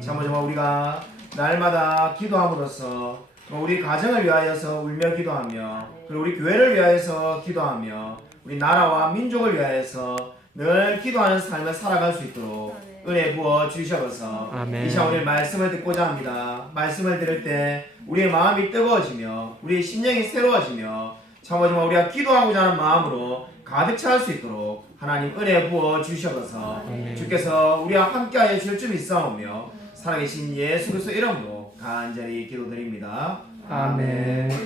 정말 우리가 날마다 기도함으로써 우리 가정을 위하여서 울며 기도하며 그리고 우리 교회를 위하여서 기도하며 우리 나라와 민족을 위하여서 늘 기도하는 삶을 살아갈 수 있도록 은혜 부어 주셔서 이 시간 오늘 말씀을 듣고자 합니다. 말씀을 들을 때 우리의 마음이 뜨거워지며 우리의 심령이 새로워지며 정말 우리가 기도하고자 하는 마음으로 가득 차올 수 있도록 하나님 은혜 부어 주셔서 주께서 우리와 함께하여 주실 줄 믿사오며 살아계신 예수 그리스도 이름으로 간절히 기도드립니다. 아멘. 네,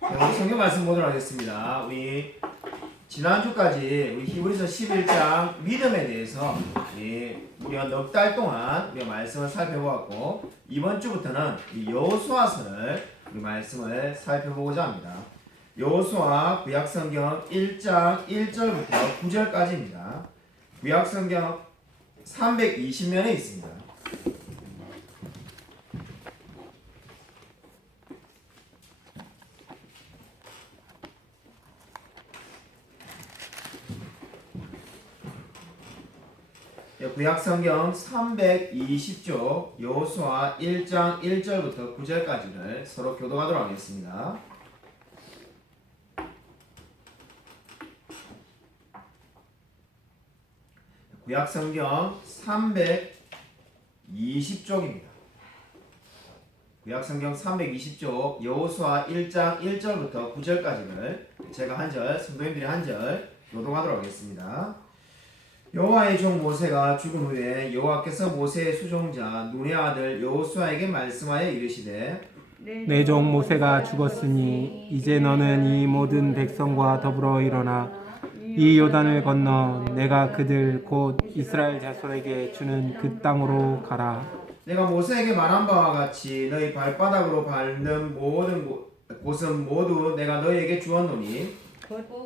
우리 성경 말씀 보도록 하겠습니다. 우리 지난주까지 우리 히브리서 11장 믿음에 대해서 우리가 넉 달 동안 우리가 말씀을 살펴보았고 이번 주부터는 여호수아서를 우리 말씀을 살펴보고자 합니다. 여호수아 구약성경 1장 1절부터 9절까지입니다. 구약성경 320면에 있습니다. 구약성경 320쪽 여호수아 1장 1절부터 9절까지를 서로 교독하도록 하겠습니다. 구약성경 320쪽입니다. 구약성경 320쪽 여호수아 1장 1절부터 9절까지를 제가 한 절, 성도님들이 한 절 교독하도록 하겠습니다. 여호와의 종 모세가 죽은 후에 여호와께서 모세의 수종자 눈의 아들 여호수아에게 말씀하여 이르시되 내 종 모세가 죽었으니 이제 너는 이 모든 백성과 더불어 일어나 이 요단을 건너 내가 그들 곧 이스라엘 자손에게 주는 그 땅으로 가라. 내가 모세에게 말한 바와 같이 너희 발바닥으로 밟는 모든 곳은 모두 내가 너희에게 주었노니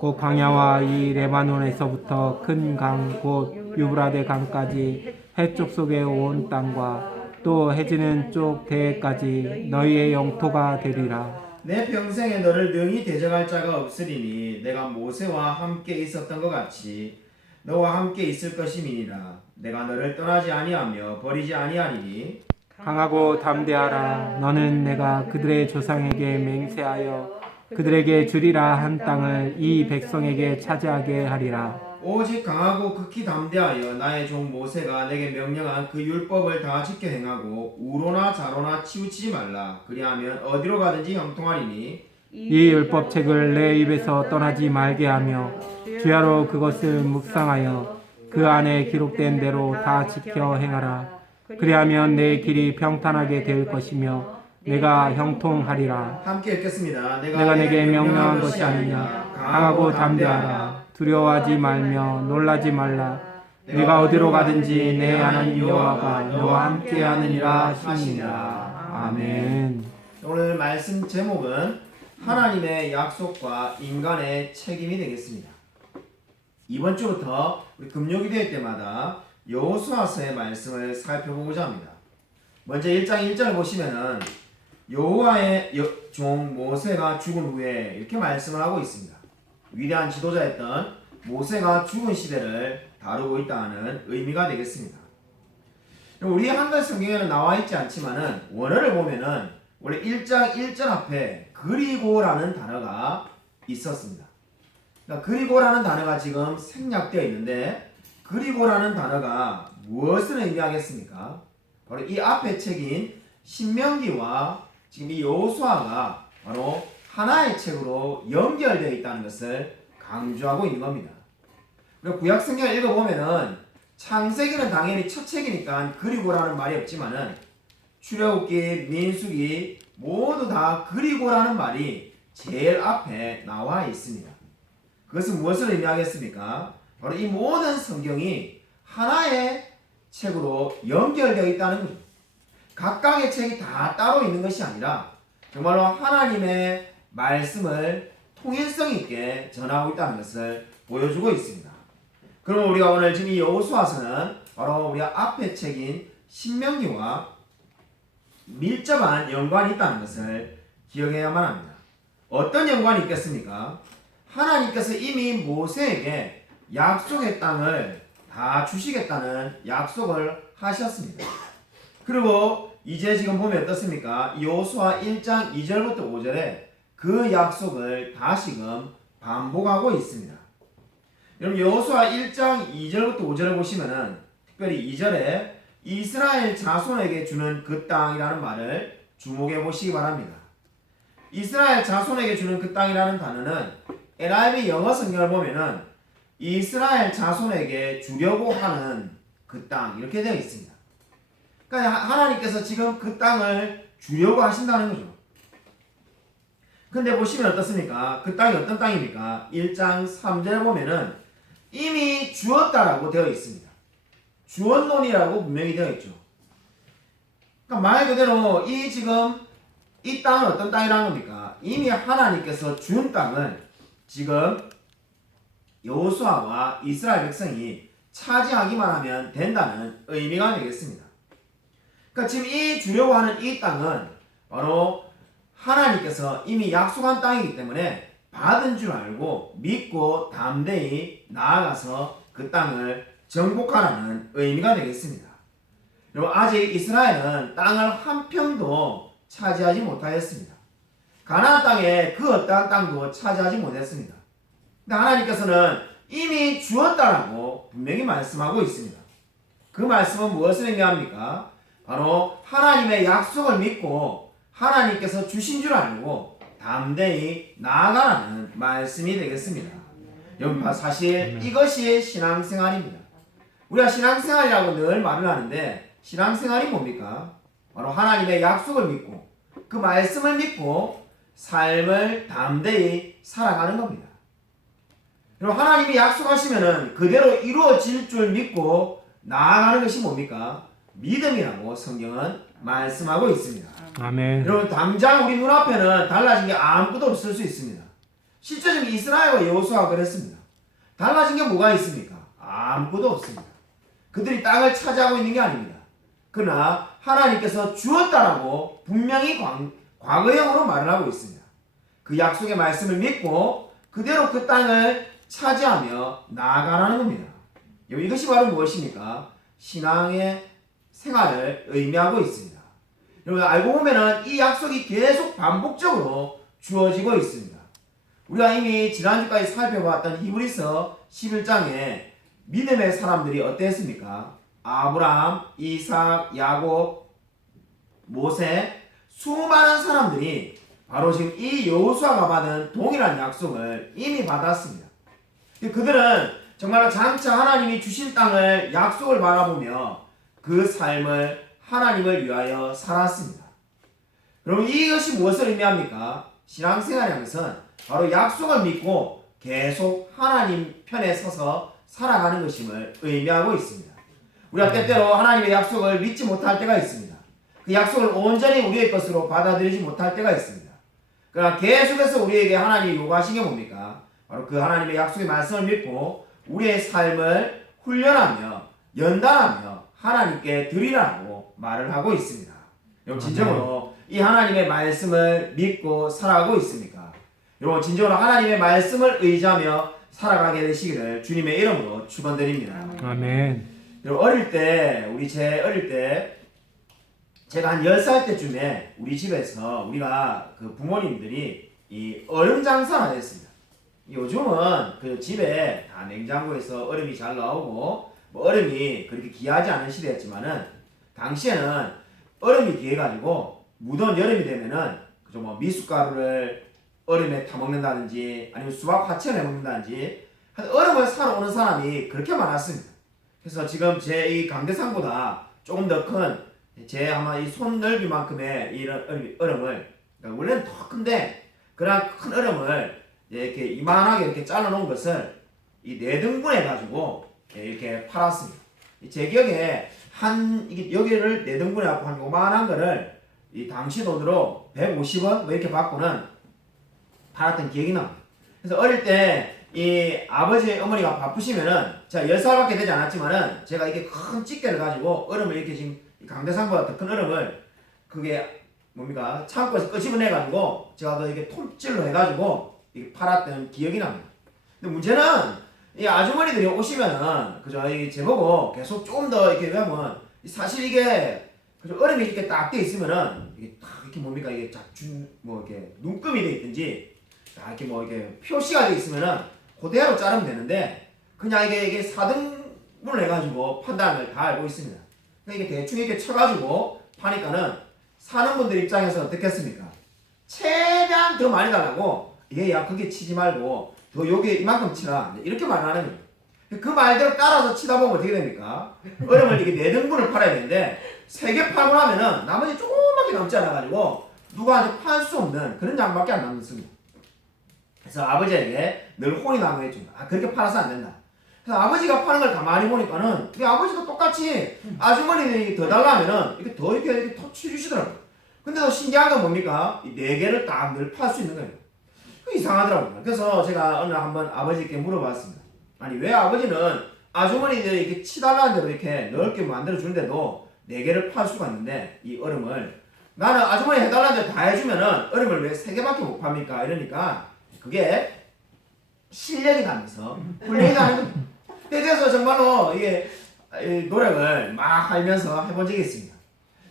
곧 광야와 이 레바논에서부터 큰 강 곧 유브라데 강까지 해쪽 속에 온 땅과 또 해지는 쪽 대해까지 너희의 영토가 되리라. 내 평생에 너를 능히 대적할 자가 없으리니 내가 모세와 함께 있었던 것 같이 너와 함께 있을 것임이니라. 내가 너를 떠나지 아니하며 버리지 아니하리니 강하고 담대하라. 너는 내가 그들의 조상에게 맹세하여 그들에게 주리라 한 땅을 이 백성에게 차지하게 하리라. 오직 강하고 극히 담대하여 나의 종 모세가 내게 명령한 그 율법을 다 지켜 행하고 우로나 좌로나 치우치지 말라. 그리하면 어디로 가든지 형통하리니 이 율법책을 내 입에서 떠나지 말게 하며 주야로 그것을 묵상하여 그 안에 기록된 대로 다 지켜 행하라. 그리하면 내 길이 평탄하게 될 것이며 내가 형통하리라. 함께 읽겠습니다. 내가 내게 명령한 것이 아니냐. 강하고 담대하라. 두려워하지 말며 놀라지 말라. 네가 어디로 가든지 내 하나님 여호와가 너와 함께하느니라 하시니라. 아멘. 오늘 말씀 제목은 하나님의 약속과 인간의 책임이 되겠습니다. 이번 주부터 우리 금요기도회 때마다 여호수아서의 말씀을 살펴보고자 합니다. 먼저 1장 1절을 보시면은 여호와의 종 모세가 죽은 후에 이렇게 말씀을 하고 있습니다. 위대한 지도자였던 모세가 죽은 시대를 다루고 있다는 의미가 되겠습니다. 우리 한글 성경에는 나와 있지 않지만은 원어를 보면은 원래 1장 1절 앞에 그리고라는 단어가 있었습니다. 그러니까 그리고라는 단어가 지금 생략되어 있는데 그리고라는 단어가 무엇을 의미하겠습니까? 바로 이 앞에 책인 신명기와 지금 이 여호수아가 바로 하나의 책으로 연결되어 있다는 것을 강조하고 있는 겁니다. 그리고 구약성경을 읽어보면은 창세기는 당연히 첫 책이니까 그리고라는 말이 없지만은 출애굽기, 민수기 모두 다 그리고라는 말이 제일 앞에 나와 있습니다. 그것은 무엇을 의미하겠습니까? 바로 이 모든 성경이 하나의 책으로 연결되어 있다는 겁니다. 각각의 책이 다 따로 있는 것이 아니라 정말로 하나님의 말씀을 통일성 있게 전하고 있다는 것을 보여주고 있습니다. 그럼 우리가 오늘 지금 이 여호수아서는 바로 우리 앞의 책인 신명기와 밀접한 연관이 있다는 것을 기억해야만 합니다. 어떤 연관이 있겠습니까? 하나님께서 이미 모세에게 약속의 땅을 다 주시겠다는 약속을 하셨습니다. 그리고 이제 지금 보면 어떻습니까? 여호수아 1장 2절부터 5절에 그 약속을 다시금 반복하고 있습니다. 여러분 여호수아 1장 2절부터 5절을 보시면은 특별히 2절에 이스라엘 자손에게 주는 그 땅이라는 말을 주목해 보시기 바랍니다. 이스라엘 자손에게 주는 그 땅이라는 단어는 NIV 영어 성경을 보면은 이스라엘 자손에게 주려고 하는 그 땅 이렇게 되어 있습니다. 그러니까 하나님께서 지금 그 땅을 주려고 하신다는 거죠. 근데 보시면 어떻습니까? 그 땅이 어떤 땅입니까? 1장 3절 보면은 이미 주었다라고 되어 있습니다. 주었노니라고 분명히 되어 있죠. 그러니까 말 그대로 이 땅은 어떤 땅이라는 겁니까? 이미 하나님께서 준 땅을 지금 여호수아와 이스라엘 백성이 차지하기만 하면 된다는 의미가 되겠습니다. 그러니까 지금 이 주려고 하는 이 땅은 바로 하나님께서 이미 약속한 땅이기 때문에 받은 줄 알고 믿고 담대히 나아가서 그 땅을 정복하라는 의미가 되겠습니다. 여러분 아직 이스라엘은 땅을 한 평도 차지하지 못하였습니다. 가나안 땅에 그 어떠한 땅도 차지하지 못했습니다. 근데 하나님께서는 이미 주었다라고 분명히 말씀하고 있습니다. 그 말씀은 무엇을 의미합니까? 바로 하나님의 약속을 믿고 하나님께서 주신 줄 알고 담대히 나아가라는 말씀이 되겠습니다. 여러분 사실 이것이 신앙생활입니다. 우리가 신앙생활이라고 늘 말을 하는데 신앙생활이 뭡니까? 바로 하나님의 약속을 믿고 그 말씀을 믿고 삶을 담대히 살아가는 겁니다. 여러분 하나님이 약속하시면은 그대로 이루어질 줄 믿고 나아가는 것이 뭡니까? 믿음이라고 성경은 말씀하고 있습니다. 아멘. 여러분 당장 우리 눈앞에는 달라진 게 아무것도 없을 수 있습니다. 실제적인 이스라엘과 여호수아가 그랬습니다. 달라진 게 뭐가 있습니까? 아무것도 없습니다. 그들이 땅을 차지하고 있는 게 아닙니다. 그러나 하나님께서 주었다라고 분명히 과거형으로 말을 하고 있습니다. 그 약속의 말씀을 믿고 그대로 그 땅을 차지하며 나아가라는 겁니다. 이것이 바로 무엇입니까? 신앙의 생활을 의미하고 있습니다. 여러분 알고 보면은 이 약속이 계속 반복적으로 주어지고 있습니다. 우리가 이미 지난주까지 살펴봤던 히브리서 11장에 믿음의 사람들이 어땠습니까? 아브라함, 이삭, 야곱, 모세 수많은 사람들이 바로 지금 이 여호수아가 받은 동일한 약속을 이미 받았습니다. 그들은 정말로 장차 하나님이 주신 땅을 약속을 바라보며 그 삶을 하나님을 위하여 살았습니다. 여러분 이것이 무엇을 의미합니까? 신앙생활이라는 것은 바로 약속을 믿고 계속 하나님 편에 서서 살아가는 것임을 의미하고 있습니다. 우리가 때때로 하나님의 약속을 믿지 못할 때가 있습니다. 그 약속을 온전히 우리의 것으로 받아들이지 못할 때가 있습니다. 그러나 계속해서 우리에게 하나님이 요구하신 게 뭡니까? 바로 그 하나님의 약속의 말씀을 믿고 우리의 삶을 훈련하며 연단하며 하나님께 드리라고 말을 하고 있습니다. 여러분 진정으로 이 하나님의 말씀을 믿고 살아가고 있습니까? 여러분 진정으로 하나님의 말씀을 의지하며 살아가게 되시기를 주님의 이름으로 축원드립니다. 아멘. 여러분 어릴 때 제가 한 10살 때쯤에 우리 집에서 우리가 그 부모님들이 이 얼음 장사를 했습니다. 요즘은 그 집에 다 냉장고에서 얼음이 잘 나오고 뭐 얼음이 그렇게 귀하지 않은 시대였지만은 당시에는 얼음이 귀해가지고 무더운 여름이 되면은 그저 뭐 미숫가루를 얼음에 타먹는다든지 아니면 수박 화채를 해먹는다든지 얼음을 사러 오는 사람이 그렇게 많았습니다. 그래서 지금 제 이 강대상보다 조금 더 큰 제 아마 이 손 넓이만큼의 이런 얼음을 그러니까 원래는 더 큰데 그런 큰 얼음을 이렇게 이만하게 이렇게 잘라놓은 것을 이 4등분 해가지고 이렇게 팔았습니다. 제 기억에 이게 여기를 4등분 해갖고 한 요만한 거를 이 당시 돈으로 150원 뭐 이렇게 받고는 팔았던 기억이 납니다. 그래서 어릴 때 이 아버지 어머니가 바쁘시면은 제가 10살밖에 되지 않았지만은 제가 이렇게 큰 집게를 가지고 얼음을 이렇게 지금 강대상보다 더 큰 얼음을 그게 뭡니까 창고에서 끄집어내가지고 제가 그 이게 톱질로 해가지고 이렇게 팔았던 기억이 납니다. 근데 문제는 이 아주머니들이 오시면은 그죠? 이 제보고 계속 좀 더 이렇게 왜냐면 사실 이게 그죠? 얼음이 이렇게 딱 돼 있으면은 이게 딱 이렇게 뭡니까 이게 작준 뭐 이렇게 눈금이 돼 있든지 딱 이렇게 뭐 이렇게 표시가 돼 있으면은 그대로 자르면 되는데 그냥 이게 4등분을 해가지고 판단을 다 알고 있습니다. 그러니까 이게 대충 이렇게 쳐가지고 파니까는 사는 분들 입장에서 어떻겠습니까? 최대한 더 많이 달라고 얘야 그게 치지 말고 더 여기에 이만큼 치라 이렇게 말하는 거예요. 그 말대로 따라서 치다 보면 어떻게 됩니까? 얼음을 이게 4등분을 팔아야 되는데 3개 팔고 나면은 나머지 조금밖에 남지 않아가지고 누구한테 팔 수 없는 그런 양밖에 안 남습니다. 그래서 아버지에게 늘 혼이 나고 했죠. 그렇게 팔아서 안 된다. 그래서 아버지가 파는 걸 가만히 보니까는 우리 아버지도 똑같이 아주머니들이 더 달라면은 이렇게 더 이렇게 더 치주시더라고요. 근데 더 신기한 건 뭡니까? 이 4개를 딱 늘 팔 수 있는 거예요. 이상하더라고요. 그래서 제가 어느 한번 아버지께 물어봤습니다. 아니 왜 아버지는 아주머니들이 이렇게 치달라는 대로 이렇게 넓게 만들어 주는데도 4개를 팔 수가 있는데 이 얼음을 나는 아주머니 해달라는 대로 다 해주면은 얼음을 왜 3개밖에 못 팝니까? 이러니까 그게 실력이 나면서 훈련이 나는 겁니다. 그래서 정말로 이게 노력을 막 하면서 해본 적이 있습니다.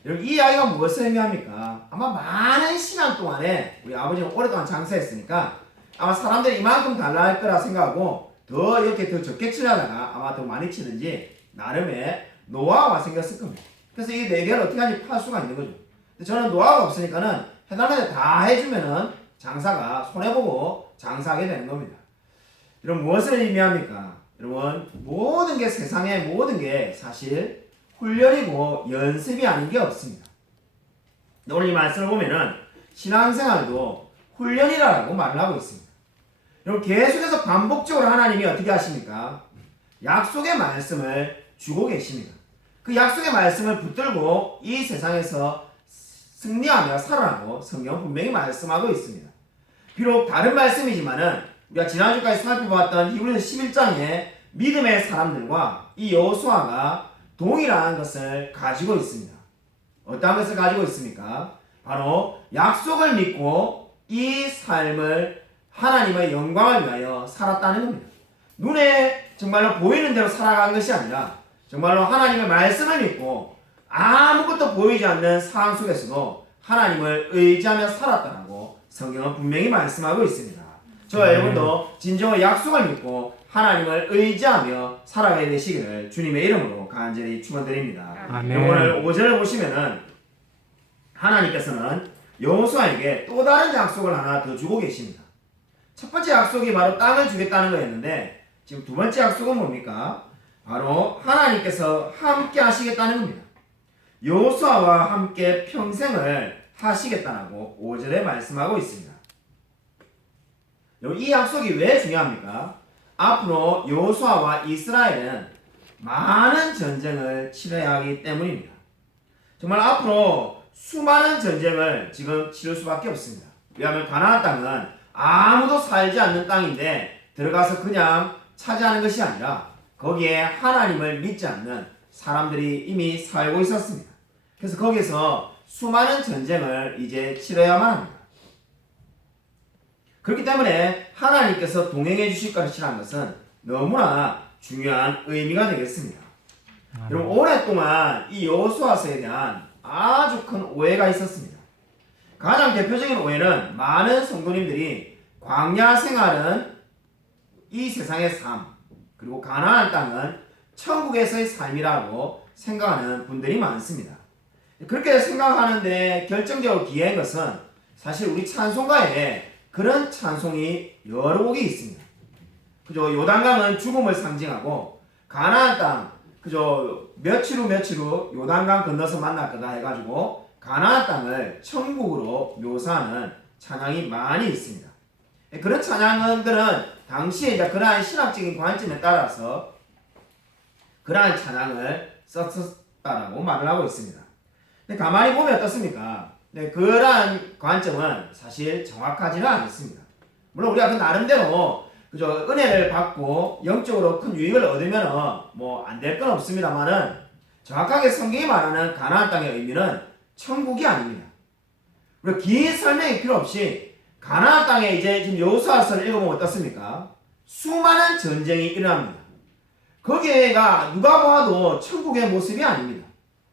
여러분 이 이야기가 무엇을 의미합니까? 아마 많은 시간 동안에 우리 아버지는 오랫동안 장사했으니까 아마 사람들이 이만큼 달라 할 거라 생각하고 더 이렇게 더 적게 치려다가 아마 더 많이 치든지 나름의 노하우가 생겼을 겁니다. 그래서 이 4개를 어떻게 하는지 팔 수가 있는 거죠. 근데 저는 노하우가 없으니까는 해달라는 데 다 해주면은 장사가 손해보고 장사하게 되는 겁니다. 여러분 무엇을 의미합니까? 여러분 모든 게 세상의 모든 게 사실 훈련이고 연습이 아닌 게 없습니다. 오늘 이 말씀을 보면은 신앙생활도 훈련이라고 말을 하고 있습니다. 여러분 계속해서 반복적으로 하나님이 어떻게 하십니까? 약속의 말씀을 주고 계십니다. 그 약속의 말씀을 붙들고 이 세상에서 승리하며 살아나고 성경 분명히 말씀하고 있습니다. 비록 다른 말씀이지만은 우리가 지난주까지 살펴봤던 히브리서 11장의 믿음의 사람들과 이 여호수아가 동일한 것을 가지고 있습니다. 어떤 것을 가지고 있습니까? 바로 약속을 믿고 이 삶을 하나님의 영광을 위하여 살았다는 겁니다. 눈에 정말로 보이는 대로 살아간 것이 아니라 정말로 하나님의 말씀을 믿고 아무것도 보이지 않는 상황 속에서도 하나님을 의지하며 살았다라고 성경은 분명히 말씀하고 있습니다. 저와 여러분도 진정한 약속을 믿고 하나님을 의지하며 살아가야 되시기를 주님의 이름으로 간절히 축원드립니다. 아멘. 오늘 5절을 보시면은 하나님께서는 여호수아에게 또 다른 약속을 하나 더 주고 계십니다. 첫 번째 약속이 바로 땅을 주겠다는 거였는데 지금 두 번째 약속은 뭡니까? 바로 하나님께서 함께 하시겠다는 겁니다. 여호수아와 함께 평생을 하시겠다라고 5절에 말씀하고 있습니다. 이 약속이 왜 중요합니까? 앞으로 여호수아와 이스라엘은 많은 전쟁을 치러야 하기 때문입니다. 정말 앞으로 수많은 전쟁을 지금 치를 수밖에 없습니다. 왜냐하면 가나안 땅은 아무도 살지 않는 땅인데 들어가서 그냥 차지하는 것이 아니라 거기에 하나님을 믿지 않는 사람들이 이미 살고 있었습니다. 그래서 거기서 수많은 전쟁을 이제 치러야만 합니다. 그렇기 때문에 하나님께서 동행해 주실 것이라는 것은 너무나 중요한 의미가 되겠습니다. 여러분 오랫동안 이 여호수아서에 대한 아주 큰 오해가 있었습니다. 가장 대표적인 오해는 많은 성도님들이 광야 생활은 이 세상의 삶 그리고 가나안 땅은 천국에서의 삶이라고 생각하는 분들이 많습니다. 그렇게 생각하는데 결정적으로 기회인 것은 사실 우리 찬송가에 그런 찬송이 여러 곡이 있습니다. 그죠? 요단강은 죽음을 상징하고 가나안 땅 그죠? 며칠 후 요단강 건너서 만날 거다 해가지고 가나안 땅을 천국으로 묘사하는 찬양이 많이 있습니다. 그런 찬양들은 당시에 이제 그러한 신학적인 관점에 따라서 그러한 찬양을 썼다라고 말을 하고 있습니다. 근데 가만히 보면 어떻습니까? 네, 그러한 관점은 사실 정확하지는 않습니다. 물론 우리가 그 나름대로 그죠 은혜를 받고 영적으로 큰 유익을 얻으면 뭐 안 될 건 없습니다만은 정확하게 성경이 말하는 가나안 땅의 의미는 천국이 아닙니다. 우리가 긴 설명이 필요 없이 가나안 땅에 이제 지금 여호수아서를 읽어보면 어떻습니까? 수많은 전쟁이 일어납니다. 거기에가 누가 봐도 천국의 모습이 아닙니다.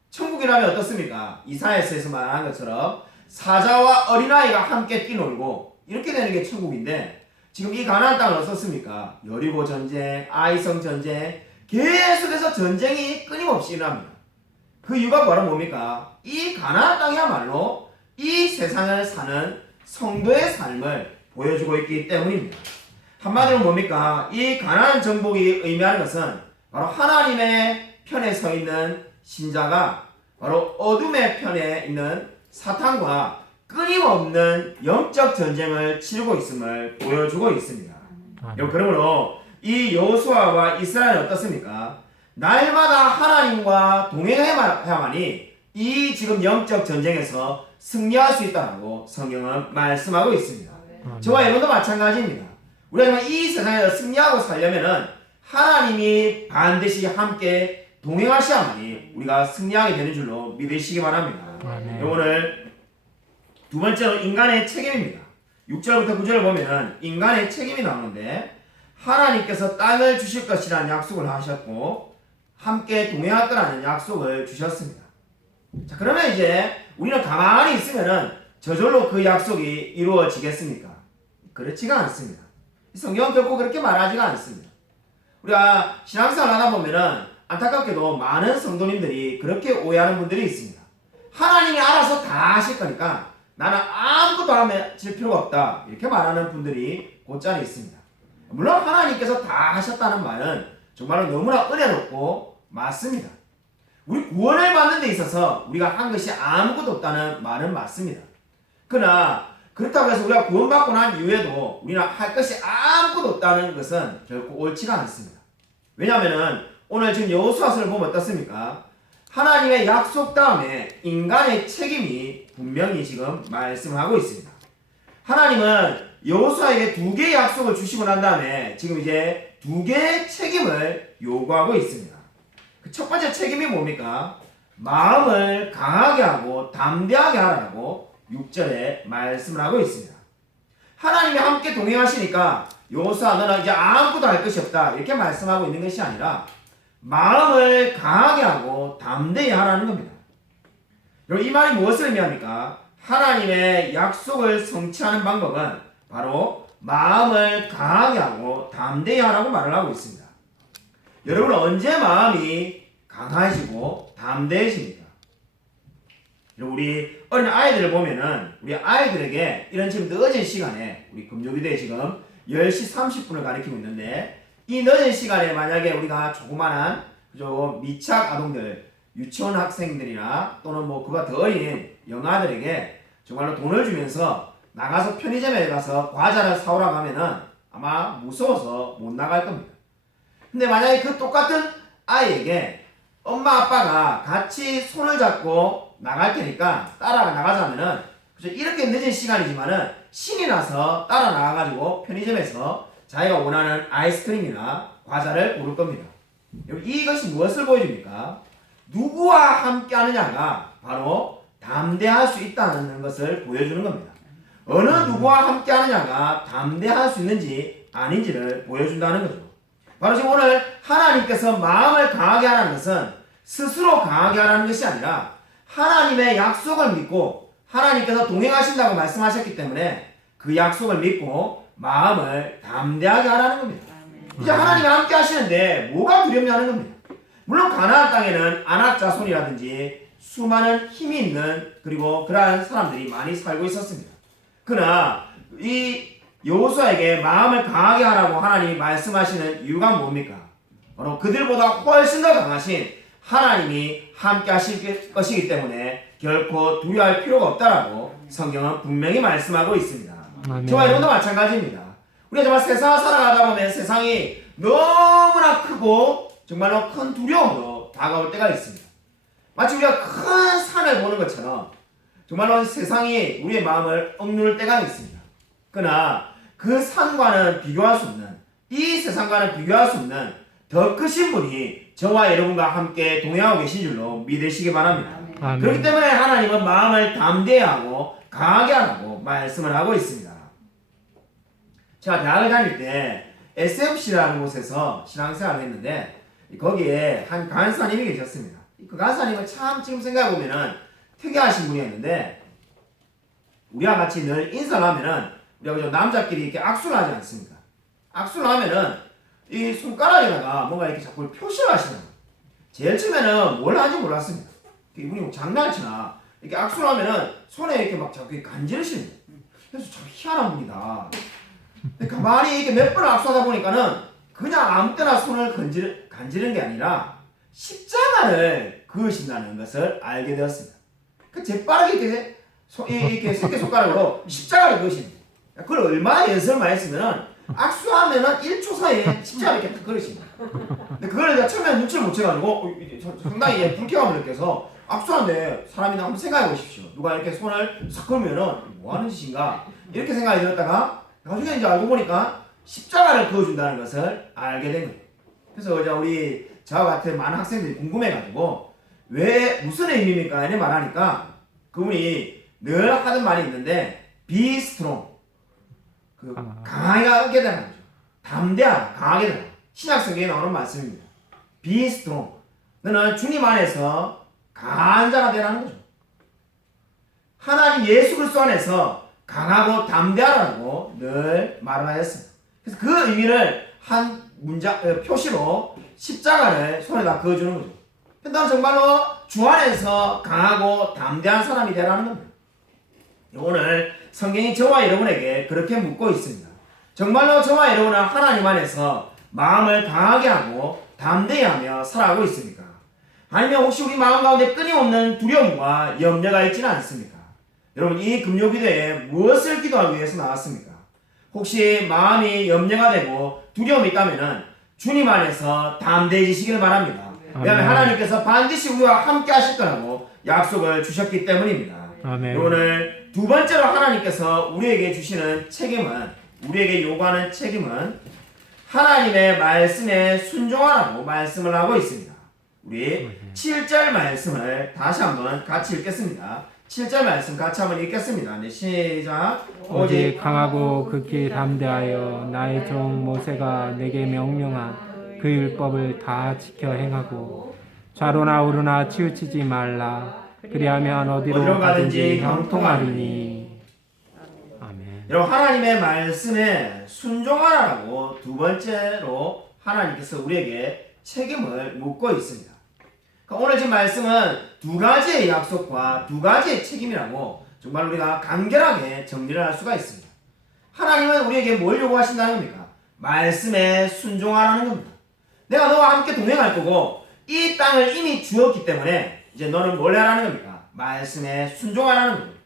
천국이라면 어떻습니까? 이사야서에서 말하는 것처럼 사자와 어린아이가 함께 뛰놀고 이렇게 되는 게 천국인데, 지금 이 가나안 땅은 어떻습니까? 여리고 전쟁, 아이성 전쟁, 계속해서 전쟁이 끊임없이 일어납니다. 그 이유가 바로 뭡니까? 이 가나안 땅이야말로 이 세상을 사는 성도의 삶을 보여주고 있기 때문입니다. 한마디로 뭡니까? 이 가나안 정복이 의미하는 것은 바로 하나님의 편에 서 있는 신자가 바로 어둠의 편에 있는 사탄과 끊임없는 영적 전쟁을 치르고 있음을 보여주고 있습니다. 그러므로 이 여호수아와 이스라엘은 어떻습니까? 날마다 하나님과 동행해야만이 이 지금 영적 전쟁에서 승리할 수 있다고 성경은 말씀하고 있습니다. 저와 여러분도 마찬가지입니다. 우리가 정말 이 세상에서 승리하고 살려면은 하나님이 반드시 함께 동행하셔야만이 우리가 승리하게 되는 줄로 믿으시기 바랍니다. 오늘 두 번째로 인간의 책임입니다. 6절부터 9절을 보면은 인간의 책임이 나오는데, 하나님께서 땅을 주실 것이라는 약속을 하셨고 함께 동행할 거라는 약속을 주셨습니다. 자, 그러면 이제 우리는 가만히 있으면은 저절로 그 약속이 이루어지겠습니까? 그렇지가 않습니다. 성경은 결코 그렇게 말하지가 않습니다. 우리가 신앙생활 하다 보면은 안타깝게도 많은 성도님들이 그렇게 오해하는 분들이 있습니다. 하나님이 알아서 다 하실 거니까 나는 아무것도 하실 필요가 없다, 이렇게 말하는 분들이 곧잘 있습니다. 물론 하나님께서 다 하셨다는 말은 정말로 너무나 은혜롭고 맞습니다. 우리 구원을 받는 데 있어서 우리가 한 것이 아무것도 없다는 말은 맞습니다. 그러나 그렇다고 해서 우리가 구원받고 난 이후에도 우리는 할 것이 아무것도 없다는 것은 결코 옳지가 않습니다. 왜냐하면 오늘 지금 여호수아서를 보면 어떻습니까? 하나님의 약속 다음에 인간의 책임이 분명히 지금 말씀하고 있습니다. 하나님은 여호수아에게 2개의 약속을 주시고 난 다음에 지금 이제 2개의 책임을 요구하고 있습니다. 그 첫 번째 책임이 뭡니까? 마음을 강하게 하고 담대하게 하라고 6절에 말씀을 하고 있습니다. 하나님이 함께 동행하시니까 여호수아 너는 이제 아무것도 할 것이 없다, 이렇게 말씀하고 있는 것이 아니라 마음을 강하게 하고 담대히 하라는 겁니다. 여러분, 이 말이 무엇을 의미합니까? 하나님의 약속을 성취하는 방법은 바로 마음을 강하게 하고 담대히 하라고 말을 하고 있습니다. 여러분은 언제 마음이 강해지고 담대해집니까? 우리 어린 아이들을 보면은 우리 아이들에게 이런 지금 늦은 시간에, 우리 금요일에 지금 10시 30분을 가리키고 있는데, 이 늦은 시간에 만약에 우리가 조그만한 미착 아동들, 유치원 학생들이나 또는 뭐 그보다 더 어린 영아들에게 정말로 돈을 주면서 나가서 편의점에 가서 과자를 사오라고 하면은 아마 무서워서 못 나갈 겁니다. 근데 만약에 그 똑같은 아이에게 엄마 아빠가 같이 손을 잡고 나갈 테니까 따라 나가자면은, 이렇게 늦은 시간이지만은 신이 나서 따라 나가가지고 편의점에서 자기가 원하는 아이스크림이나 과자를 고를 겁니다. 이것이 무엇을 보여줍니까? 누구와 함께 하느냐가 바로 담대할 수 있다는 것을 보여주는 겁니다. 어느 누구와 함께 하느냐가 담대할 수 있는지 아닌지를 보여준다는 거죠. 바로 지금 오늘 하나님께서 마음을 강하게 하라는 것은 스스로 강하게 하라는 것이 아니라 하나님의 약속을 믿고 하나님께서 동행하신다고 말씀하셨기 때문에 그 약속을 믿고 마음을 담대하게 하라는 겁니다. 이제 하나님이 함께 하시는데 뭐가 두렵냐는 겁니다. 물론 가나안 땅에는 아낙 자손이라든지 수많은 힘이 있는 그리고 그러한 사람들이 많이 살고 있었습니다. 그러나 이 여호수아에게 마음을 강하게 하라고 하나님이 말씀하시는 이유가 뭡니까? 바로 그들보다 훨씬 더 강하신 하나님이 함께 하실 것이기 때문에 결코 두려워할 필요가 없다라고 성경은 분명히 말씀하고 있습니다. 저와 여러분도 마찬가지입니다. 우리가 정말 세상을 살아가다 보면 세상이 너무나 크고 정말로 큰 두려움으로 다가올 때가 있습니다. 마치 우리가 큰 산을 보는 것처럼 정말로 세상이 우리의 마음을 억누를 때가 있습니다. 그러나 그 산과는 비교할 수 없는, 이 세상과는 비교할 수 없는 더 크신 분이 저와 여러분과 함께 동행하고 계신 줄로 믿으시기 바랍니다. 아멘. 그렇기 때문에 하나님은 마음을 담대히 하고 강하게 하라고 말씀을 하고 있습니다. 제가 대학을 다닐 때 SMC라는 곳에서 신앙생활을 했는데 거기에 한 간사님이 계셨습니다. 그 간사님은 참 지금 생각해보면은 특이하신 분이었는데 우리와 같이 늘 인사를 하면은 우리가 남자끼리 이렇게 악수를 하지 않습니까? 악수를 하면은 이 손가락에다가 뭔가 이렇게 자꾸 표시를 하시는 거예요. 제일 처음에는 뭘 하는지 몰랐습니다. 이분이 뭐 장난치나 이렇게 악수를 하면은 손에 이렇게 막 자꾸 간지르시는 거예요. 그래서 참 희한한 분이다. 근데 가만히 이렇게 몇 번을 악수하다 보니까는 그냥 아무 때나 손을 간지르는 게 아니라 십자가를 그으신다는 것을 알게 되었습니다. 그 재빠르게 이렇게 새끼손가락으로 십자가를 그으시는 거예요. 그걸 얼마나 연습을 많이 했으면은 악수하면은 1초 사이에 십자가를 이렇게 딱 그으십니다. 근데 그걸 내가 처음에 눈치를 못 채가지고 상당히 불쾌감을 느껴서 악수하는데 사람이나 한번 생각해 보십시오. 누가 이렇게 손을 싹 걸면은 뭐 하는 짓인가 이렇게 생각이 들었다가 나중에 이제 알고 보니까 십자가를 그어준다는 것을 알게 된 거예요. 그래서 이제 우리 저와 같은 많은 학생들이 궁금해가지고 왜 무슨 의미입니까? 이렇게 말하니까 그분이 늘 하는 말이 있는데 be strong 강하게 하게 되는 거죠. 담대하라, 강하게 되라. 신약 성경에 나오는 말씀입니다. be strong 너는 주님 안에서 강한 자가 되라는 거죠. 하나님 예수 그리스도 안에서 강하고 담대하라고 늘 말하였습니다. 그래서 그 의미를 한 문장 표시로 십자가를 손에다 그어주는 거죠. 나는 정말로 주 안에서 강하고 담대한 사람이 되라는 겁니다. 오늘 성경이 저와 여러분에게 그렇게 묻고 있습니다. 정말로 저와 여러분은 하나님 안에서 마음을 강하게 하고 담대히 하며 살아가고 있습니까? 아니면 혹시 우리 마음 가운데 끊임없는 두려움과 염려가 있지는 않습니까? 여러분 이 금요기도에 무엇을 기도하기 위해서 나왔습니까? 혹시 마음이 염려가 되고 두려움이 있다면 주님 안에서 담대해지시길 바랍니다. 왜냐하면 하나님께서 반드시 우리와 함께 하실 거라고 약속을 주셨기 때문입니다. 아멘. 오늘 두 번째로 하나님께서 우리에게 주시는 책임은 우리에게 요구하는 책임은 하나님의 말씀에 순종하라고 말씀을 하고 있습니다. 우리 7절 말씀을 다시 한번 같이 읽겠습니다. 7절 말씀 같이 한번 읽겠습니다. 네, 시작. 오직 강하고 극히 담대하여 나의 종 모세가 내게 명령한 그 율법을 다 지켜 행하고 좌로나 우로나 치우치지 말라. 그리하면 어디로 가든지 형통하리니. 아멘. 여러분 하나님의 말씀에 순종하라고 두 번째로 하나님께서 우리에게 책임을 묻고 있습니다. 그러니까 오늘 지금 말씀은 두 가지의 약속과 두 가지의 책임이라고 정말 우리가 간결하게 정리를 할 수가 있습니다. 하나님은 우리에게 뭘 요구하신다는 겁니까? 말씀에 순종하라는 겁니다. 내가 너와 함께 동행할 거고 이 땅을 이미 주었기 때문에 이제 너는 뭘 하라는 겁니까? 말씀에 순종하라는 겁니다.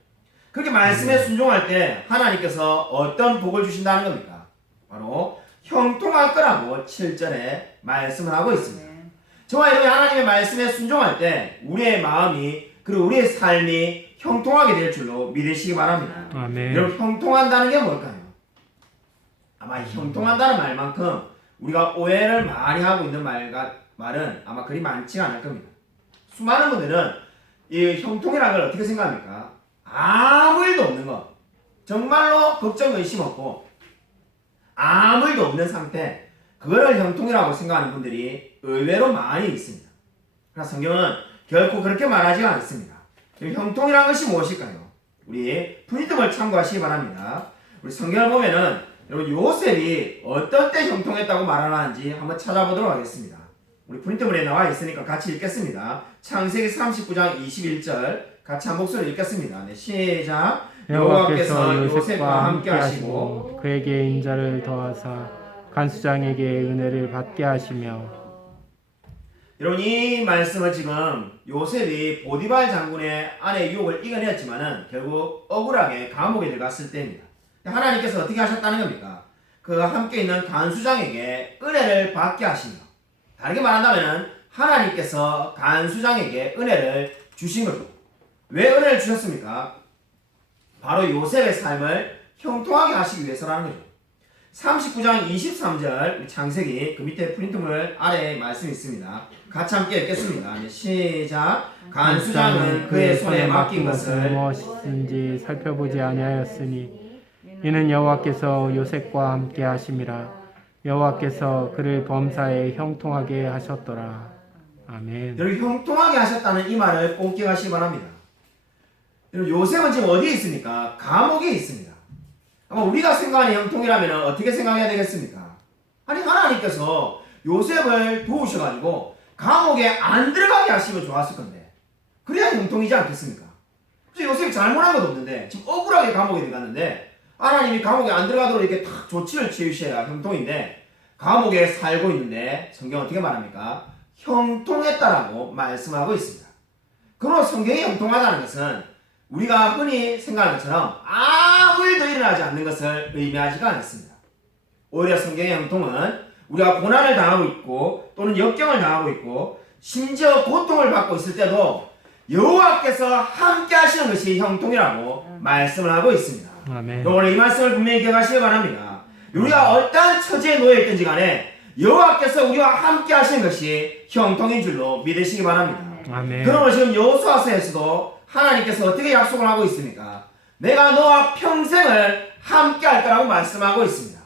그렇게 말씀에 순종할 때 하나님께서 어떤 복을 주신다는 겁니까? 바로 형통할 거라고 7절에 말씀을 하고 있습니다. 저와 여러분이 하나님의 말씀에 순종할 때 우리의 마음이 그리고 우리의 삶이 형통하게 될 줄로 믿으시기 바랍니다. 아멘. 여러분 형통한다는 게 뭘까요? 아마 형통한다는 말만큼 우리가 오해를 많이 하고 있는 말은 아마 그리 많지가 않을 겁니다. 수많은 분들은 이 형통이라는 걸 어떻게 생각합니까? 아무 일도 없는 것, 정말로 걱정 의심 없고 아무 일도 없는 상태, 그거를 형통이라고 생각하는 분들이 의외로 많이 있습니다. 그러나 성경은 결코 그렇게 말하지 않습니다. 형통이라는 것이 무엇일까요? 우리 프리즘을 참고하시기 바랍니다. 우리 성경을 보면은 여러분 요셉이 어떤 때 형통했다고 말하는지 한번 찾아보도록 하겠습니다. 우리 프린트물에 나와 있으니까 같이 읽겠습니다. 창세기 39장 21절 같이 한 목소리 읽겠습니다. 네, 시작. 여호와께서 요셉과 함께 하시고 그에게 인자를 더하사 간수장에게 은혜를 받게 하시며. 여러분 이 말씀은 지금 요셉이 보디발 장군의 아내의 유혹을 이겨냈지만은 결국 억울하게 감옥에 들어갔을 때입니다. 하나님께서 어떻게 하셨다는 겁니까? 그 함께 있는 간수장에게 은혜를 받게 하시며, 다르게 말한다면 하나님께서 간수장에게 은혜를 주신 거죠. 왜 은혜를 주셨습니까? 바로 요셉의 삶을 형통하게 하시기 위해서라는 거죠. 39장 23절 창세기 그 밑에 프린트물 아래에 말씀이 있습니다. 같이 함께 읽겠습니다. 네, 시작. 간수장은 그의 손에 맡긴 것을 무엇인지 살펴보지 아니하였으니 이는 여호와께서 요셉과 함께 하심이라. 여호와께서 그를 범사에 형통하게 하셨더라. 아멘. 여러분 형통하게 하셨다는 이 말을 꼭 기억하시기 바랍니다. 여러분 요셉은 지금 어디에 있습니까? 감옥에 있습니다. 아마 우리가 생각하는 형통이라면 어떻게 생각해야 되겠습니까? 아니 하나님께서 요셉을 도우셔가지고 감옥에 안 들어가게 하시면 좋았을 건데 그래야 형통이지 않겠습니까? 그래서 요셉이 잘못한 것도 없는데 지금 억울하게 감옥에 들어갔는데 하나님이 감옥에 안 들어가도록 이렇게 탁 조치를 취하셔야 형통인데 감옥에 살고 있는데 성경은 어떻게 말합니까? 형통했다라고 말씀하고 있습니다. 그러나 성경이 형통하다는 것은 우리가 흔히 생각하는 것처럼 아무 일도 일어나지 않는 것을 의미하지가 않습니다. 오히려 성경의 형통은 우리가 고난을 당하고 있고 또는 역경을 당하고 있고 심지어 고통을 받고 있을 때도 여호와께서 함께 하시는 것이 형통이라고 말씀을 하고 있습니다. 아멘. 오늘 이 말씀을 분명히 기억하시기 바랍니다. 우리가 어떠한 처지에 놓여 있든지 간에 여호와께서 우리와 함께 하시는 것이 형통인 줄로 믿으시기 바랍니다. 아멘. 그러면 지금 여호수아서에서도 하나님께서 어떻게 약속을 하고 있습니까? 내가 너와 평생을 함께 할 거라고 말씀하고 있습니다.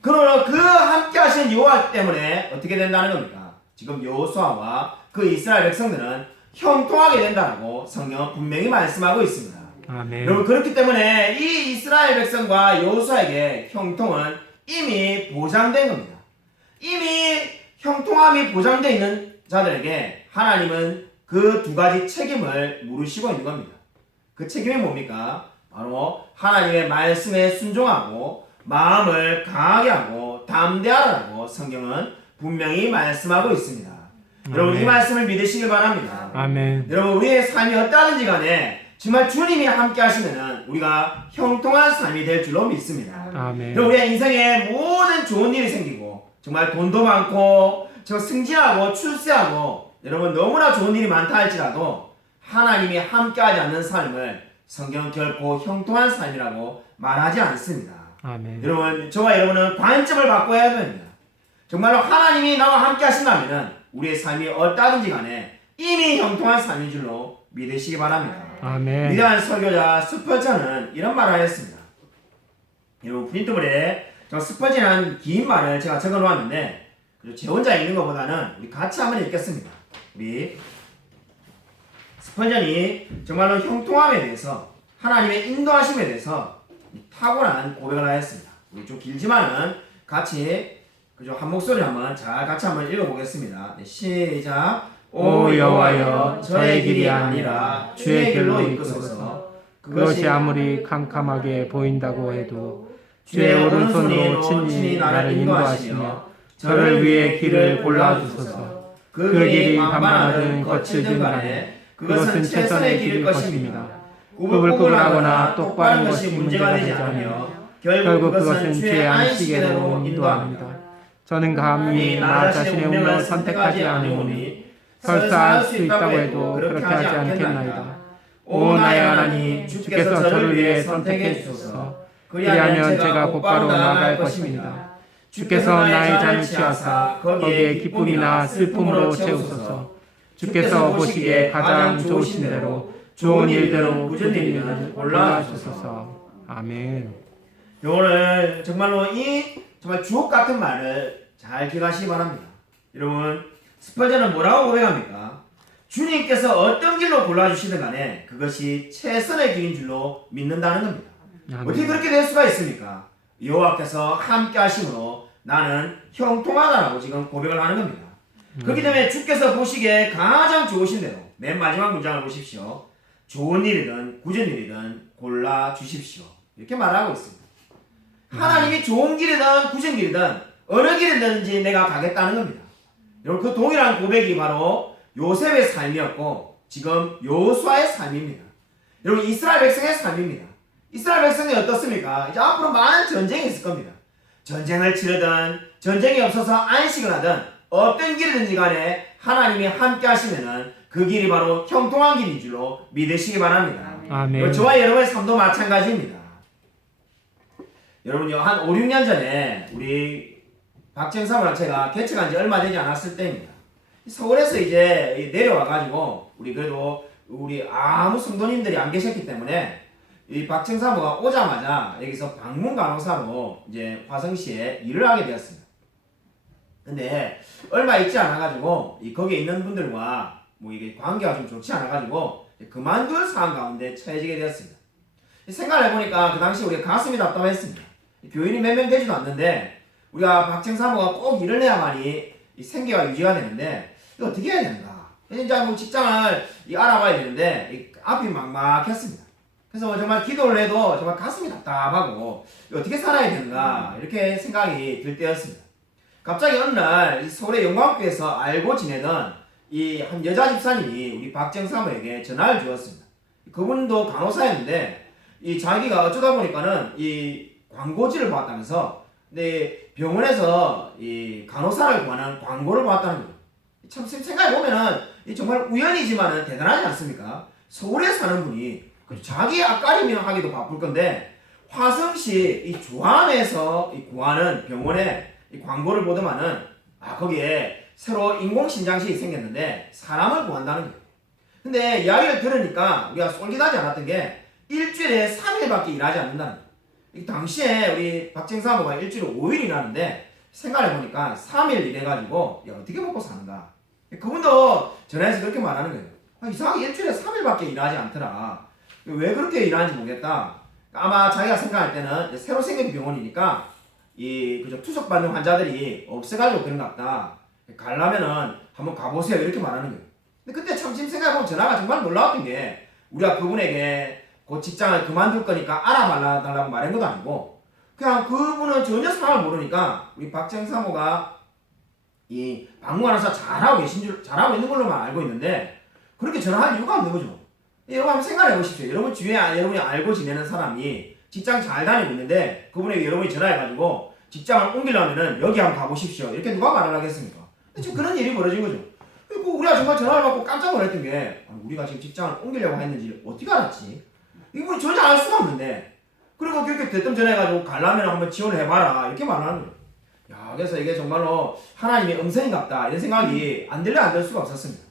그러나 그 함께 하시는 여호와 때문에 어떻게 된다는 겁니까? 지금 여호수아와 그 이스라엘 백성들은 형통하게 된다고 성경은 분명히 말씀하고 있습니다. 아멘. 여러분 그렇기 때문에 이 이스라엘 백성과 여호수아에게 형통은 이미 보장된 겁니다. 이미 형통함이 보장되어 있는 자들에게 하나님은 그 두 가지 책임을 물으시고 있는 겁니다. 그 책임이 뭡니까? 바로 하나님의 말씀에 순종하고 마음을 강하게 하고 담대하라고 성경은 분명히 말씀하고 있습니다. 여러분 이 말씀을 믿으시길 바랍니다. 아멘. 여러분 우리의 삶이 어떠하든지 간에 정말 주님이 함께 하시면은 우리가 형통한 삶이 될 줄로 믿습니다. 아멘. 여러분 우리의 인생에 모든 좋은 일이 생기고 정말 돈도 많고 저 승진하고 출세하고 여러분 너무나 좋은 일이 많다 할지라도 하나님이 함께하지 않는 삶을 성경은 결코 형통한 삶이라고 말하지 않습니다. 아멘. 여러분 저와 여러분은 관점을 바꿔야 됩니다. 정말로 하나님이 나와 함께 하신다면 우리의 삶이 어떠하든지 간에 이미 형통한 삶인 줄로 믿으시기 바랍니다. 아멘. 위대한 설교자 스퍼전은 이런 말을 하였습니다. 여러분 프린트볼에 저 스퍼전이라는 긴 말을 제가 적어 놓았는데 제 혼자 읽는 것보다는 우리 같이 한번 읽겠습니다. 우리 스퍼전이 정말로 형통함에 대해서 하나님의 인도하심에 대해서 탁월한 고백을 하였습니다. 우리 좀 길지만은 같이 그죠 한 목소리 한번 잘 같이 한번 읽어보겠습니다. 네, 시작. 오 여호와여 저의 길이 아니라 주의 길로 이끄소서. 그것이 아무리 캄캄하게 보인다고 해도 주의 오른손으로 친히 나를 인도하시며 저를 위해 길을 골라주소서. 그 길이 반반하든 거칠든 간에 그것은 최선의 길일 것입니다. 꾸불꾸불하거나 똑바른 것이 문제가 되지 않으며 결국 그것은 주의 안식에로 인도합니다. 저는 감히 나 자신의 운명을 선택하지 않으니 설사 할 수 있다고 해도 그렇게 하지 않겠나이다. 오 나의 하나님 주께서 저를 위해 선택해 주소서. 그리하면 제가 곧바로 나아갈 것입니다. 주께서 나의 잔을 취하사 거기에 기쁨이나 슬픔으로 채우소서. 주께서 보시기에 가장 좋으신 대로 좋은 일대로 굳은 일을 골라주소서. 아멘. 오늘 정말로 이 정말 주옥 같은 말을 잘 기억하시기 바랍니다. 여러분 스퍼전은 뭐라고 고백합니까? 주님께서 어떤 길로 골라주시든 간에 그것이 최선의 길인 줄로 믿는다는 겁니다. 아멘. 어떻게 그렇게 될 수가 있습니까? 여호와께서 함께 하심으로 나는 형통하다라고 지금 고백을 하는 겁니다. 그렇기 때문에 주께서 보시기에 가장 좋으신 대로 맨 마지막 문장을 보십시오. 좋은 일이든 굳은 일이든 골라주십시오. 이렇게 말하고 있습니다. 하나님이 좋은 길이든 굳은 길이든 어느 길이든지 내가 가겠다는 겁니다. 여러분 그 동일한 고백이 바로 요셉의 삶이었고 지금 여호수아의 삶입니다. 여러분 이스라엘 백성의 삶입니다. 이스라엘 백성이 어떻습니까? 이제 앞으로 많은 전쟁이 있을 겁니다. 전쟁을 치르든 전쟁이 없어서 안식을 하든 어떤 길이든지 간에 하나님이 함께 하시면은 그 길이 바로 형통한 길인 줄로 믿으시기 바랍니다. 아멘. 저와 여러분의 삶도 마찬가지입니다. 여러분요 한 5, 6년 전에 우리 박정삼을 제가 개척한 지 얼마 되지 않았을 때입니다. 서울에서 이제 내려와가지고 우리 그래도 우리 아무 성도님들이 안 계셨기 때문에 이 박정사모가 오자마자 여기서 방문 간호사로 이제 화성시에 일을 하게 되었습니다. 근데 얼마 있지 않아가지고 거기에 있는 분들과 뭐 이게 관계가 좀 좋지 않아가지고 그만둘 상황 가운데 처해지게 되었습니다. 생각을 해보니까 그 당시 우리가 가슴이 답답했습니다. 교인이 몇 명 되지도 않는데 우리가 박정사모가 꼭 일을 내야만이 이 생계가 유지가 되는데 이거 어떻게 해야 되는가? 이제 뭐 직장을 알아봐야 되는데 앞이 막막했습니다. 그래서 정말 기도를 해도 정말 가슴이 답답하고 이거 어떻게 살아야 되는가 이렇게 생각이 들 때였습니다. 갑자기 어느 날 서울의 영광교회에서 알고 지내던 이 한 여자 집사님이 우리 박정사모에게 전화를 주었습니다. 그분도 간호사였는데 이 자기가 어쩌다 보니까는 이 광고지를 봤다면서 근데 병원에서 이 간호사를 구하는 광고를 봤다는 거예요. 참 생각해 보면은 정말 우연이지만은 대단하지 않습니까? 서울에 사는 분이 자기 앞가림이나 하기도 바쁠 건데 화성시 이 조암에서 구하는 병원에 이 광고를 보더만은 거기에 새로 인공신장실이 생겼는데 사람을 구한다는 거예요. 근데 이야기를 들으니까 우리가 솔깃하지 않았던 게 일주일에 3일밖에 일하지 않는다는 거예요. 당시에 우리 박정사모가 일주일에 5일 일하는데 생각해보니까 3일 일해가지고 어떻게 먹고 사는가. 그분도 전화해서 그렇게 말하는 거예요. 이상하게 일주일에 3일밖에 일하지 않더라. 왜 그렇게 일하는지 모르겠다. 아마 자기가 생각할 때는 새로 생긴 병원이니까 그저 투석받는 환자들이 없어가지고 그런가 보다. 가려면은 한번 가보세요 이렇게 말하는 거예요. 근데 그때 참 지금 생각해보면 전화가 정말 놀라웠던 게 우리가 그분에게 그 직장을 그만둘 거니까 알아달라고 말한 것도 아니고 그냥 그분은 전혀 상황을 모르니까 우리 박정사모가 이 방문하면서 잘하고 있는 걸로만 알고 있는데 그렇게 전화할 이유가 없는 거죠. 여러분 한번 생각해 보십시오. 여러분 주위에 여러분이 알고 지내는 사람이 직장 잘 다니고 있는데 그분에게 여러분이 전화해가지고 직장을 옮기려면은 여기 한번 가보십시오 이렇게 누가 말을 하겠습니까? 지금 그런 일이 벌어진 거죠. 그리고 우리가 정말 전화를 받고 깜짝 놀랐던 게 우리가 지금 직장을 옮기려고 했는지 어떻게 알았지? 이거 전혀 알 수가 없는데 그리고 그렇게 대뜸 전화해가지고 가려면 한번 지원을 해봐라 이렇게 말하는 거예요. 야, 그래서 이게 정말로 하나님의 음성인갑다 이런 생각이 안 들 수가 없었습니다.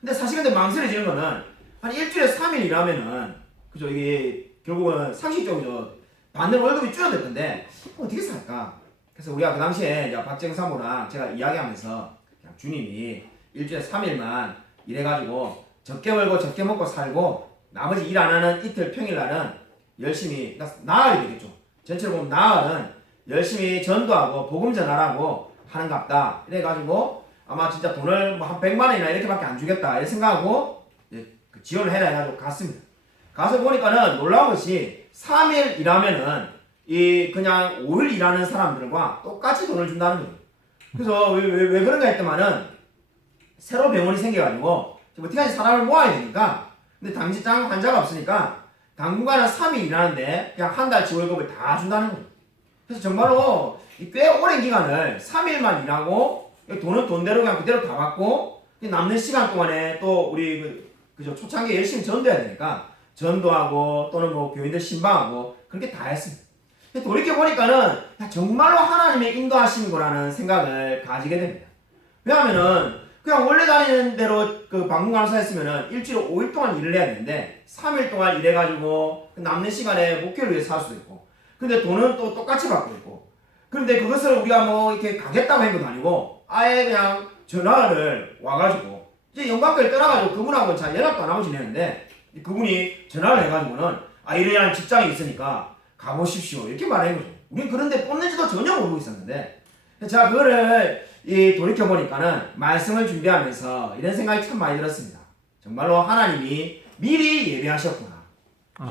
근데 사실 근데 망설여지는 거는 한 일주일에 3일 일하면은 그죠 이게 결국은 상식적으로 받는 월급이 줄어들 텐데 어떻게 살까? 그래서 우리가 그 당시에 박정사모랑 제가 이야기하면서 그냥 주님이 일주일에 3일만 일해가지고 적게 벌고 적게 먹고 살고 나머지 일 안 하는 이틀 평일날은 열심히 나흘이 되겠죠. 전체로 보면 나흘은 열심히 전도하고 복음 전하라고 하는갑다. 이래가지고 아마 진짜 돈을 한 100만 원이나 이렇게밖에 안 주겠다 이렇게 생각하고 지원을 해라 해가지고 갔습니다. 가서 보니까는 놀라운 것이 3일 일하면은 그냥 5일 일하는 사람들과 똑같이 돈을 준다는 거예요. 그래서 왜 그런가 했더만은 새로 병원이 생겨가지고 어떻게까지 사람을 모아야 되니까 근데 당직장 환자가 없으니까 당분간은 3일 일하는데 그냥 한 달치 월급을 다 준다는 거예요. 그래서 정말로 꽤 오랜 기간을 3일만 일하고 돈은 돈대로 그냥 그대로 다 받고 남는 시간 동안에 또 우리 그죠 초창기에 열심히 전도해야 되니까 전도하고 또는 뭐 교인들 신방하고 그렇게 다 했습니다. 돌이켜보니까는 정말로 하나님의 인도하신 거라는 생각을 가지게 됩니다. 왜냐하면은 그냥 원래 다니는 대로 그 방문간호사 했으면은 일주일에 5일 동안 일을 해야 되는데 3일 동안 일해가지고 남는 시간에 목회를 위해 살 수도 있고 근데 돈은 또 똑같이 받고 있고 그런데 그것을 우리가 뭐 이렇게 가겠다고 한 것도 아니고 아예 그냥 전화를 와가지고 이제 영광교회 떠나가지고 그분하고는 잘 연락도 안 하고 지내는데 그분이 전화를 해가지고는 이러한 직장이 있으니까 가보십시오 이렇게 말한 거죠. 우리는 그런데 뽑는지도 전혀 모르고 있었는데 제가 그거를 돌이켜보니까는 말씀을 준비하면서 이런 생각이 참 많이 들었습니다. 정말로 하나님이 미리 예배하셨구나.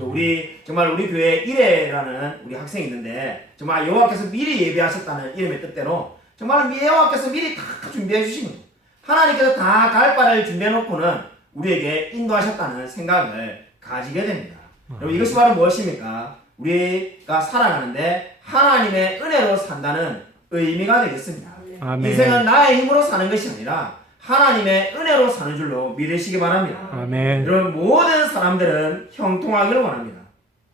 우리 정말 우리 교회에 이래라는 우리 학생이 있는데 정말 여호와께서 미리 예배하셨다는 이름의 뜻대로 정말 여호와께서 미리 다 준비해 주신 거예요. 하나님께서 다 갈 바를 준비해 놓고는 우리에게 인도하셨다는 생각을 가지게 됩니다. 여러분 이것이 바로 무엇입니까? 우리가 살아가는데 하나님의 은혜로 산다는 의미가 되겠습니다. 아멘. 인생은 나의 힘으로 사는 것이 아니라 하나님의 은혜로 사는 줄로 믿으시기 바랍니다. 아멘. 여러분 모든 사람들은 형통하기를 원합니다.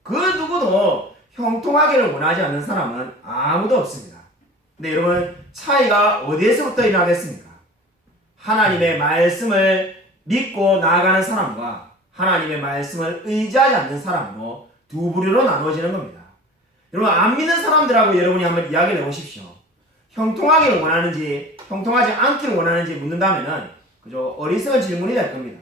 그 누구도 형통하기를 원하지 않는 사람은 아무도 없습니다. 근데 여러분 차이가 어디에서부터 일어나겠습니까? 하나님의 말씀을 믿고 나아가는 사람과 하나님의 말씀을 의지하지 않는 사람으로 두 부류로 나누어지는 겁니다. 여러분 안 믿는 사람들하고 여러분이 한번 이야기를 해보십시오. 형통하기를 원하는지 형통하지 않기를 원하는지 묻는다면은 그저 어리석은 질문이 될 겁니다.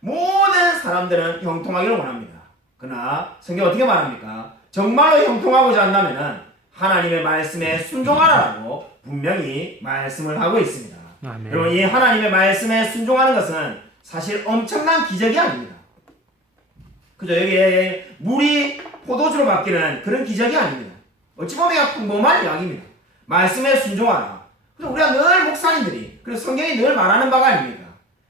모든 사람들은 형통하기를 원합니다. 그러나 성경 어떻게 말합니까? 정말로 형통하고자 한다면은 하나님의 말씀에 순종하라고 분명히 말씀을 하고 있습니다. 아멘. 여러분, 이 하나님의 말씀에 순종하는 것은 사실 엄청난 기적이 아닙니다. 그죠? 여기에 물이 포도주로 바뀌는 그런 기적이 아닙니다. 어찌 보면 그냥 평범한 이야기입니다. 말씀에 순종하라. 그래서 우리가 늘 목사님들이, 그리고 성경이 늘 말하는 바가 아닙니까?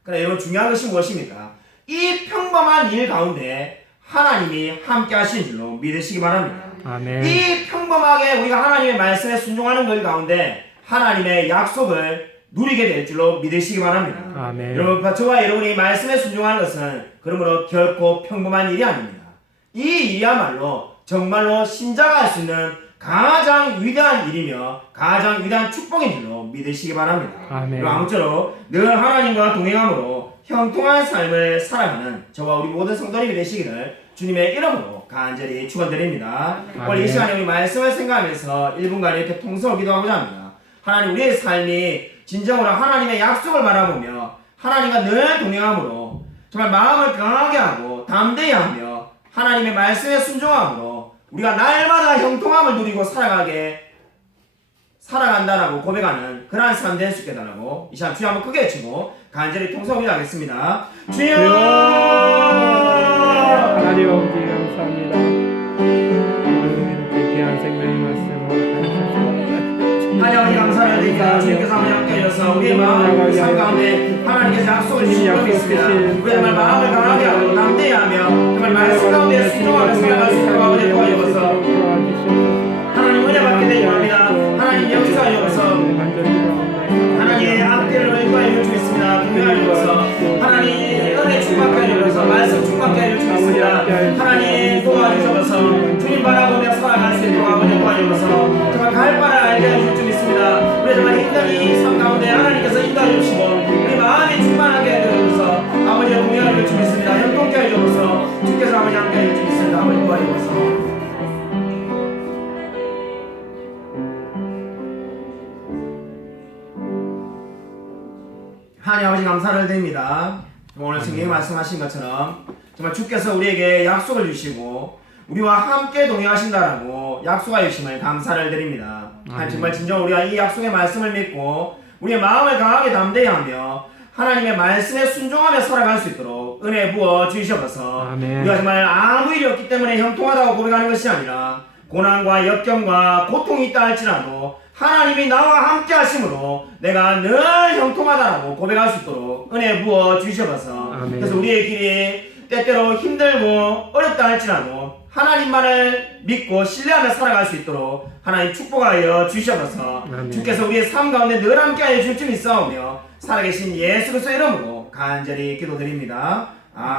그러나 여러분, 중요한 것이 무엇입니까? 이 평범한 일 가운데 하나님이 함께 하시는 줄로 믿으시기 바랍니다. 아멘. 이 평범하게 우리가 하나님의 말씀에 순종하는 것 가운데 하나님의 약속을 누리게 될 줄로 믿으시기 바랍니다. 아멘. 여러분, 저와 여러분이 말씀에 순종하는 것은 그러므로 결코 평범한 일이 아닙니다. 이 일이야말로 정말로 신자가 할 수 있는 가장 위대한 일이며 가장 위대한 축복인 줄로 믿으시기 바랍니다. 아멘. 그리고 아무쪼록 늘 하나님과 동행함으로 형통한 삶을 살아가는 저와 우리 모든 성도님이 되시기를 주님의 이름으로 간절히 축원드립니다. 오늘 이 시간에 우리 말씀을 생각하면서 1분간 이렇게 통성을 기도하고자 합니다. 하나님, 우리의 삶이 진정으로 하나님의 약속을 바라보며 하나님과 늘 동행함으로 정말 마음을 강하게 하고 담대히 하며 하나님의 말씀에 순종함으로 우리가 날마다 형통함을 누리고 살아간다라고 고백하는 그러한 삶 될 수 있게 달라고 이 시간 주여 한번 크게 외치고 간절히 통성을 하겠습니다. 주여! 하나님 아버지 감사합니다. 이렇게 귀한 생명의 말씀을 하나님 아버지 감사를 드립니다. 주님께서 아버지 함께 하셔서 우리의 마음을 삶 가운데 하나님께서 약속을 주시고 있습니다. 우리 정말 마음을 강하게 하고 담대히 하며 정말 말씀 가운데 순종하며 살아갈 수 있도록 아버지 도와주셔서 하나님 은혜 받게 되기 바랍니다. 하나님 역사하셔서 하나님의 앞뒤를 인도하여 주겠습니다. 공유하여 주셔서 하나님 은혜 충만케 하여 주셔서 말씀 충만케 하여 주겠습니다. 하나님 도와주셔서 주님 바라보며 살아갈 수 있도록 아버지 도와주셔서 정말 갈 바를 알게 하여 줄 줄 믿습니다. 우리 정말 힘든 이 삶 가운데 하나님께서 인도하여 주시고 우리 마음이 충만하게 하여 주셔서 아버지의 공유하여 줄 줄 믿습니다. 형통케 하여 주셔서 주께서 아버지 함께 하여 줄 줄 믿습니다. 아버지 도와주셔서 하나님 아버지 감사를 드립니다. 오늘 성경에 말씀하신 것처럼 정말 주께서 우리에게 약속을 주시고 우리와 함께 동행하신다라고 약속하여 주심을 감사를 드립니다. 하나님 정말 진정 우리가 이 약속의 말씀을 믿고 우리의 마음을 강하게 담대히 하며 하나님의 말씀에 순종하며 살아갈 수 있도록 은혜 부어 주시옵소서. 우리가 정말 아무 일이 없기 때문에 형통하다고 고백하는 것이 아니라 고난과 역경과 고통이 있다 할지라도 하나님이 나와 함께 하심으로 내가 늘 형통하다라고 고백할 수 있도록 은혜 부어 주시옵소서. 그래서 우리의 길이 때때로 힘들고 어렵다 할지라도 하나님만을 믿고 신뢰하며 살아갈 수 있도록 하나님 축복하여 주시옵소서. 주께서 우리의 삶 가운데 늘 함께하여 줄 줄 믿사오며 살아계신 예수 그리스도의 이름으로 간절히 기도드립니다. 아멘.